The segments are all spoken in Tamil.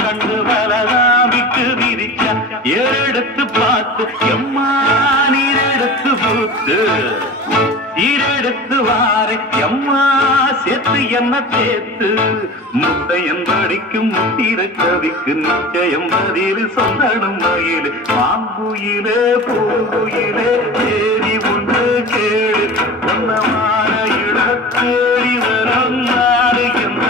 கண்டு வலதா விட்டு விரிச்சா எடுத்து பார்த்து எம்மா நீரெடுத்து பூத்து ஈரெடுத்து வாரை எம்மா சேர்த்து என்ன தேத்து முத்தையன் படிக்கும் முத்திர கவிக்கு நிச்சயம் பதில் சொந்தடும் மயிலு பாம்புயிலே பூங்குயிலே தேடி ஒன்று கேடு சொன்னமான இடத்தேடி வரும் நாடு என்ற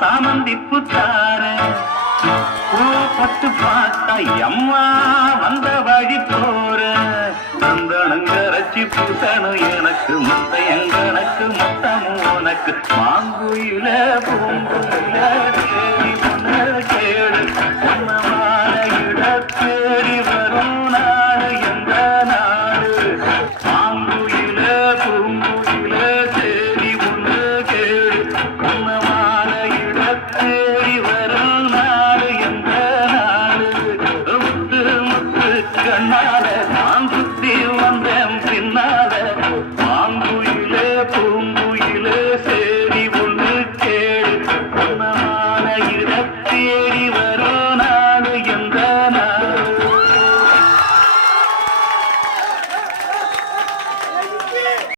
சாமந்திப்பு தார பட்டு பார்த்தா எம்மா வந்த வழி போற சந்தனங்கரைச்சி பூசணும் எனக்கு முத்தையங்கனக்கு மொத்தமும் உனக்கு மாங்குயில பூங்குயில கேடு